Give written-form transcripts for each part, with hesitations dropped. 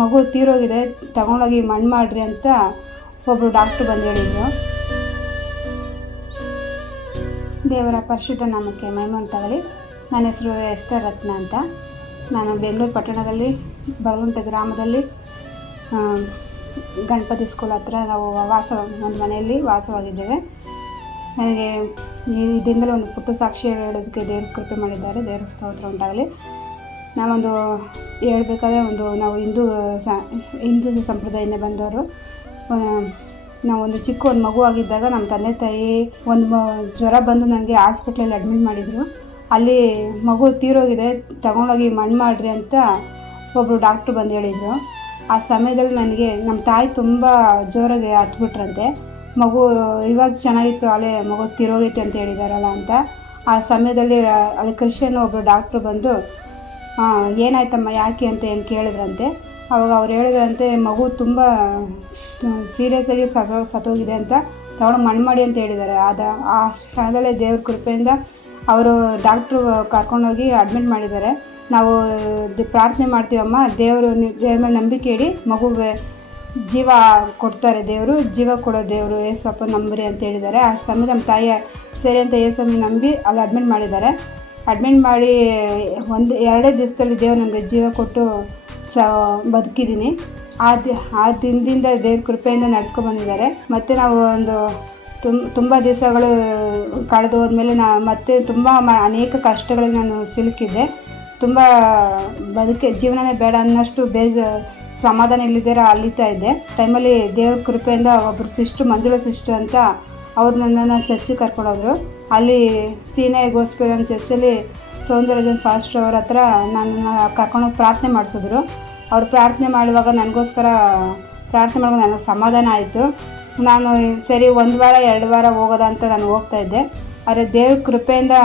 ಮಗು ತೀರೋಗಿದೆ, ತಗೊಂಡೋಗಿ ಮಣ್ಣು ಮಾಡ್ರಿ ಅಂತ ಒಬ್ಬರು ಡಾಕ್ಟ್ರು ಬಂದು ಹೇಳಿದರು. ದೇವರ ಪರಿಶುದ್ಧ ನಾಮಕ್ಕೆ ಮಹಿಮೆ ಉಂಟಾಗಲಿ. ನನ್ನ ಹೆಸರು ಎಸ್ತರ್ ರತ್ನ ಅಂತ. ನಾನು ಬೆಂಗಳೂರು ಪಟ್ಟಣದಲ್ಲಿ ಬಗಲುಂಟೆ ಗ್ರಾಮದಲ್ಲಿ ಗಣಪತಿ ಸ್ಕೂಲ್ ಹತ್ರ ನಾವು ಒಂದು ಮನೆಯಲ್ಲಿ ವಾಸವಾಗಿದ್ದೇವೆ. ನನಗೆ ಇದರಿಂದಲೇ ಒಂದು ಪುಟ್ಟ ಸಾಕ್ಷಿ ಹೇಳೋದಕ್ಕೆ ದೇವ್ರ ಕೃಪೆ ಮಾಡಿದ್ದಾರೆ. ದೇವ್ರ ಸ್ತೋತ್ರ ಉಂಟಾಗಲಿ. ನಾವೊಂದು ಹೇಳ್ಬೇಕಾದ್ರೆ ನಾವು ಹಿಂದೂ ಸಂಪ್ರದಾಯದಿಂದ ಬಂದವರು. ನಾವೊಂದು ಚಿಕ್ಕ ಮಗು ಆಗಿದ್ದಾಗ ನಮ್ಮ ತಂದೆ ತಾಯಿ ಜ್ವರ ಬಂದು ನನಗೆ ಹಾಸ್ಪಿಟ್ಲಲ್ಲಿ ಅಡ್ಮಿಟ್ ಮಾಡಿದರು. ಅಲ್ಲಿ ಮಗು ತೀರೋಗಿದೆ, ತಗೊಂಡೋಗಿ ಮಣ್ಣು ಮಾಡ್ರಿ ಅಂತ ಒಬ್ಬರು ಡಾಕ್ಟ್ರು ಬಂದು ಹೇಳಿದರು. ಆ ಸಮಯದಲ್ಲಿ ನನಗೆ ನಮ್ಮ ತಾಯಿ ತುಂಬ ಜೋರಾಗಿ ಹತ್ಬಿಟ್ರಂತೆ. ಮಗು ಇವಾಗ ಚೆನ್ನಾಗಿತ್ತು, ಅಲ್ಲೇ ಮಗು ತೀರೋಗೈತೆ ಅಂತ ಹೇಳಿದಾರಲ್ಲ ಅಂತ. ಆ ಸಮಯದಲ್ಲಿ ಅಲ್ಲಿ ಕ್ರಿಶ್ಚಿಯನ್ ಒಬ್ಬರು ಡಾಕ್ಟ್ರು ಬಂದು ಏನಾಯ್ತಮ್ಮ ಯಾಕೆ ಅಂತ ಏನು ಕೇಳಿದ್ರಂತೆ. ಆವಾಗ ಅವ್ರು ಹೇಳಿದ್ರಂತೆ ಮಗು ತುಂಬ ಸೀರಿಯಸ್ಸಾಗಿ ಸತ್ತೋಗಿದೆ ಅಂತ, ತಗೊಂಡು ಮಣ್ಣು ಮಾಡಿ ಅಂತ ಹೇಳಿದ್ದಾರೆ. ಆ ಕ್ಷಣದಲ್ಲೇ ದೇವ್ರ ಕೃಪೆಯಿಂದ ಅವರು ಡಾಕ್ಟ್ರು ಕರ್ಕೊಂಡೋಗಿ ಅಡ್ಮಿಟ್ ಮಾಡಿದ್ದಾರೆ. ನಾವು ಪ್ರಾರ್ಥನೆ ಮಾಡ್ತೀವಮ್ಮ, ದೇವ್ರ ಮೇಲೆ ನಂಬಿಕೆ ಇಡಿ, ಮಗುಗೆ ಜೀವ ಕೊಡ್ತಾರೆ ದೇವರು, ಜೀವ ಕೊಡೋ ದೇವರು, ಏಸಪ್ಪ ನಂಬ್ರಿ ಅಂತ ಹೇಳಿದ್ದಾರೆ. ಆ ಸಮಯ ನಮ್ಮ ತಾಯಿ ಸರಿ ಅಂತ ಏಸಮ್ಮಿ ನಂಬಿ ಅಲ್ಲಿ ಅಡ್ಮಿಟ್ ಮಾಡಿದ್ದಾರೆ. ಅಡ್ಮಿಟ್ ಮಾಡಿ 1-2 ದಿವಸದಲ್ಲಿ ದೇವರು ನಮಗೆ ಜೀವ ಕೊಟ್ಟು ಬದುಕಿದ್ದೀನಿ. ಆ ದಿನದಿಂದ ದೇವ್ರ ಕೃಪೆಯಿಂದ ನಡೆಸ್ಕೊಂಡ್ಬಂದಿದ್ದಾರೆ. ಮತ್ತು ನಾವು ತುಂಬ ದಿವಸಗಳು ಕಳೆದು ಹೋದ್ಮೇಲೆ ಮತ್ತೆ ತುಂಬ ಅನೇಕ ಕಷ್ಟಗಳಿಗೆ ನಾನು ಸಿಲುಕಿದ್ದೆ. ತುಂಬ ಜೀವನನೇ ಬೇಡ ಅನ್ನೋಷ್ಟು ಸಮಾಧಾನ ಇಲ್ಲಿದ್ದೀರ ಅಲ್ಲಿತಾ ಇದ್ದೆ. ಟೈಮಲ್ಲಿ ದೇವ್ರ ಕೃಪೆಯಿಂದ ಒಬ್ಬರು ಸಿಸ್ಟ್ರು, ಮಂಜುಳಾ ಸಿಸ್ಟ್ರು ಅಂತ, ಅವ್ರು ನನ್ನನ್ನು ಚರ್ಚಿಗೆ ಕರ್ಕೊಂಡೋದ್ರು. ಅಲ್ಲಿ ಸೀನೆ ಗೋಸ್ಕರ ಚರ್ಚಲ್ಲಿ ಸೌಂದರ್ಯಜನ್ ಫಾಸ್ಟ್ರ್ ಅವ್ರ ಹತ್ರ ನನ್ನ ಕರ್ಕೊಂಡೋಗಿ ಪ್ರಾರ್ಥನೆ ಮಾಡಿಸಿದ್ರು. ಅವ್ರು ಪ್ರಾರ್ಥನೆ ಮಾಡುವಾಗ ನನಗೋಸ್ಕರ ಪ್ರಾರ್ಥನೆ ಮಾಡುವಾಗ ನನಗೆ ಸಮಾಧಾನ ಆಯಿತು. ನಾನು ಸರಿ 1 ವಾರ 2 ವಾರ ಹೋಗೋದ ಅಂತ ನಾನು ಹೋಗ್ತಾಯಿದ್ದೆ. ಆದರೆ ದೇವ್ರ ಕೃಪೆಯಿಂದ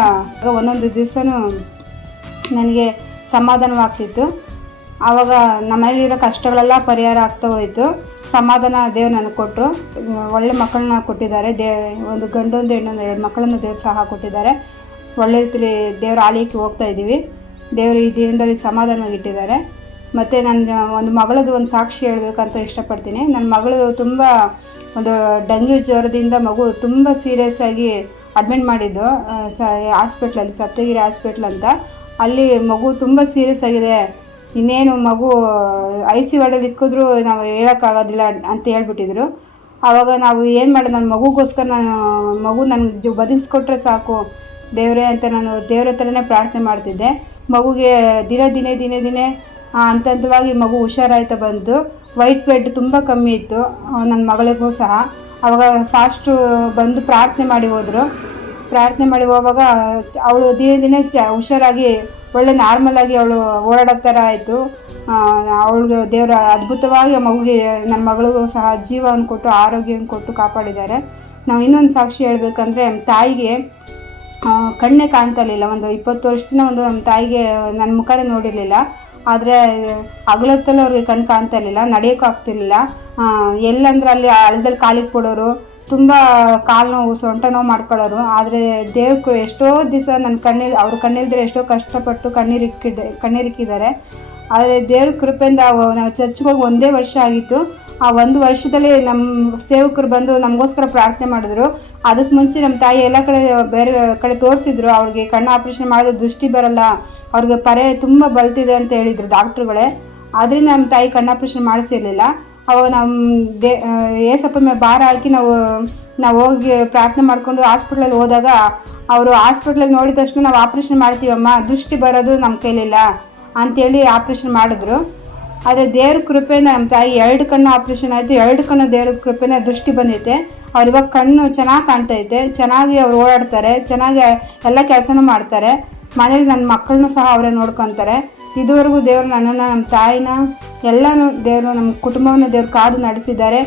ಒಂದೊಂದು ದಿವಸನೂ ನನಗೆ ಸಮಾಧಾನವಾಗ್ತಿತ್ತು. ಆವಾಗ ನಮ್ಮಲ್ಲಿರೋ ಕಷ್ಟಗಳೆಲ್ಲ ಪರಿಹಾರ ಆಗ್ತಾ ಹೋಯಿತು. ಸಮಾಧಾನ ದೇವ್ರು ನನಗೆ ಕೊಟ್ಟರು. ಒಳ್ಳೆ ಮಕ್ಕಳನ್ನ ಕೊಟ್ಟಿದ್ದಾರೆ. ಒಂದು ಗಂಡೊಂದು ಹೆಣ್ಣೊಂದು 2 ಮಕ್ಕಳನ್ನು ದೇವ್ರು ಸಹ ಕೊಟ್ಟಿದ್ದಾರೆ. ಒಳ್ಳೆ ರೀತಿಲಿ ದೇವ್ರ ಆಲಯಕ್ಕೆ ಹೋಗ್ತಾ ಇದ್ದೀವಿ. ದೇವರು ಈ ದಿನದಲ್ಲಿ ಸಮಾಧಾನವಾಗಿಟ್ಟಿದ್ದಾರೆ. ಮತ್ತು ನನ್ನ ಒಂದು ಮಗಳದ್ದು ಒಂದು ಸಾಕ್ಷಿ ಹೇಳಬೇಕಂತ ಇಷ್ಟಪಡ್ತೀನಿ. ನನ್ನ ಮಗಳು ತುಂಬ ಒಂದು ಡೆಂಗ್ಯೂ ಜ್ವರದಿಂದ ಮಗು ತುಂಬ ಸೀರಿಯಸ್ ಆಗಿ ಅಡ್ಮಿಟ್ ಮಾಡಿದ್ದು ಹಾಸ್ಪಿಟ್ಲಲ್ಲಿ, ಸಪ್ತಗಿರಿ ಹಾಸ್ಪಿಟ್ಲ್ ಅಂತ. ಅಲ್ಲಿ ಮಗು ತುಂಬ ಸೀರಿಯಸ್ ಆಗಿದೆ, ಇನ್ನೇನು ಮಗು IC ವಾರ್ಡಲ್ಲಿ ಇಕ್ಕಿದ್ರು ನಾವು ಹೇಳೋಕ್ಕಾಗೋದಿಲ್ಲ ಅಂತ ಹೇಳ್ಬಿಟ್ಟಿದ್ರು. ಆವಾಗ ನಾವು ಏನು ಮಾಡೋದು, ನನ್ನ ಮಗುಗೋಸ್ಕರ ಮಗು ನನಗೆ ಬದುಕಿಸ್ಕೊಟ್ರೆ ಸಾಕು ದೇವರೇ ಅಂತ ನಾನು ದೇವ್ರ ಹತ್ರನೇ ಪ್ರಾರ್ಥನೆ ಮಾಡ್ತಿದ್ದೆ. ಮಗುಗೆ ದಿನೇ ಹಂತವಾಗಿ ಮಗು ಹುಷಾರಾಯ್ತಾ ಬಂತು. ವೈಟ್ ಬ್ಲಡ್ ತುಂಬ ಕಮ್ಮಿ ಇತ್ತು ನನ್ನ ಮಗಳಿಗೂ ಸಹ. ಆವಾಗ ಫಾಸ್ಟು ಬಂದು ಪ್ರಾರ್ಥನೆ ಮಾಡಿ ಹೋದರು. ಪ್ರಾರ್ಥನೆ ಮಾಡಿ ಹೋಗುವಾಗ ಅವಳು ದಿನೇ ಹುಷಾರಾಗಿ ಒಳ್ಳೆ ನಾರ್ಮಲಾಗಿ ಅವಳು ಓಡಾಡೋ ಥರ ಆಯಿತು. ಅವಳಿಗೆ ದೇವರ ಅದ್ಭುತವಾಗಿ ಮಗುಗೆ, ನನ್ನ ಮಗಳಿಗೂ ಸಹ ಜೀವವನ್ನು ಕೊಟ್ಟು ಆರೋಗ್ಯವನ್ನು ಕೊಟ್ಟು ಕಾಪಾಡಿದ್ದಾರೆ. ನಾವು ಇನ್ನೊಂದು ಸಾಕ್ಷಿ ಹೇಳಬೇಕಂದ್ರೆ, ತಾಯಿಗೆ ಕಣ್ಣೇ ಕಾಣ್ತಾ ಇರಲಿಲ್ಲ. ಒಂದು 20 ವರ್ಷದಿಂದ ನಮ್ಮ ತಾಯಿಗೆ ನನ್ನ ಮುಖನೇ ನೋಡಿರಲಿಲ್ಲ. ಆದರೆ ಹಗಲೊತ್ತಲ್ಲಿ ಅವ್ರಿಗೆ ಕಣ್ಣು ಕಾಣ್ತಾ ಇರಲಿಲ್ಲ, ನಡೆಯೋಕ್ಕಾಗ್ತಿರ್ಲಿಲ್ಲ. ಎಲ್ಲಂದ್ರೆ ಅಲ್ಲಿ ಹಳ್ಳದಲ್ಲಿ ಕಾಲಿಗೆ ಕೊಡೋರು, ತುಂಬ ಕಾಲು ನೋವು, ಸೊಂಟ ನೋವು ಮಾಡ್ಕೊಳ್ಳೋರು. ಆದರೆ ದೇವ್ರು ಎಷ್ಟೋ ದಿವಸ ನನ್ನ ಅವ್ರ ಕಣ್ಣಿಲ್ದರೆ ಎಷ್ಟೋ ಕಷ್ಟಪಟ್ಟು ಕಣ್ಣೀರಿಕ್ಕಿದ್ದಾರೆ. ಆದರೆ ದೇವ್ರ ಕೃಪೆಯಿಂದ ನಾವು ಚರ್ಚ್ಗೆ ಹೋಗಿ 1 ವರ್ಷ ಆಗಿತ್ತು. ಆ 1 ವರ್ಷದಲ್ಲಿ ನಮ್ಮ ಸೇವಕರು ಬಂದು ನಮಗೋಸ್ಕರ ಪ್ರಾರ್ಥನೆ ಮಾಡಿದ್ರು. ಅದಕ್ಕೆ ಮುಂಚೆ ನಮ್ಮ ತಾಯಿ ಎಲ್ಲ ಕಡೆ ಬೇರೆ ಕಡೆ ತೋರಿಸಿದ್ರು. ಅವ್ರಿಗೆ ಕಣ್ಣು ಆಪ್ರೇಷನ್ ಮಾಡಿದ್ರೆ ದೃಷ್ಟಿ ಬರಲ್ಲ, ಅವ್ರಿಗೆ ಪರೆ ತುಂಬ ಬಲ್ತಿದೆ ಅಂತ ಹೇಳಿದರು ಡಾಕ್ಟ್ರುಗಳೇ. ಆದ್ದರಿಂದ ನಮ್ಮ ತಾಯಿ ಕಣ್ಣು ಆಪ್ರೇಷನ್ ಮಾಡಿಸಿರಲಿಲ್ಲ. ಅವಾಗ ನಮ್ಮ ಏಸಪ್ಪ ಮೇಲೆ ಭಾರ ಹಾಕಿ ನಾವು ಹೋಗಿ ಪ್ರಾರ್ಥನೆ ಮಾಡಿಕೊಂಡು ಹಾಸ್ಪಿಟ್ಲಲ್ಲಿ ಹೋದಾಗ ಅವರು ಹಾಸ್ಪಿಟ್ಲಲ್ಲಿ ನೋಡಿದ ತಕ್ಷಣ ನಾವು ಆಪ್ರೇಷನ್ ಮಾಡ್ತೀವಮ್ಮ, ದೃಷ್ಟಿ ಬರೋದು ನಮ್ಮ ಕೈಲಿಲ್ಲ ಅಂಥೇಳಿ ಆಪ್ರೇಷನ್ ಮಾಡಿದ್ರು. ಆದರೆ ದೇವ್ರ ಕೃಪೆಯಿಂದ ನಮ್ಮ ತಾಯಿ 2 ಕಣ್ಣು ಆಪ್ರೇಷನ್ ಆಯಿತು. 2 ಕಣ್ಣು ದೇವ್ರ ಕೃಪೆಯಿಂದ ದೃಷ್ಟಿ ಬಂದೈತೆ. ಅವ್ರು ಇವಾಗ ಕಣ್ಣು ಚೆನ್ನಾಗಿ ಕಾಣ್ತೈತೆ, ಚೆನ್ನಾಗಿ ಅವ್ರು ಓಡಾಡ್ತಾರೆ, ಚೆನ್ನಾಗಿ ಎಲ್ಲ ಕೆಲಸನೂ ಮಾಡ್ತಾರೆ. ಮನೇಲಿ ನನ್ನ ಮಕ್ಕಳನ್ನೂ ಸಹ ಅವರೇ ನೋಡ್ಕೊತಾರೆ. ಇದುವರೆಗೂ ದೇವರು ನನ್ನನ್ನು, ನಮ್ಮ ತಾಯಿನ, ಎಲ್ಲನೂ ದೇವರು, ನಮ್ಮ ಕುಟುಂಬವನ್ನು ದೇವ್ರು ಕಾದು ನಡೆಸಿದ್ದಾರೆ.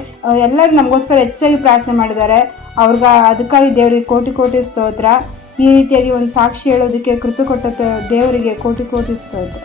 ಎಲ್ಲರೂ ನಮಗೋಸ್ಕರ ಹೆಚ್ಚಾಗಿ ಪ್ರಾರ್ಥನೆ ಮಾಡಿದ್ದಾರೆ. ಅದಕ್ಕಾಗಿ ದೇವರಿಗೆ ಕೋಟಿ ಸ್ತೋತ್ರ. ಈ ರೀತಿಯಾಗಿ ಒಂದು ಸಾಕ್ಷಿ ಹೇಳೋದಕ್ಕೆ ಕೃಪೆ ಕೊಟ್ಟ ದೇವರಿಗೆ ಕೋಟಿ ಸ್ತೋತ್ರ.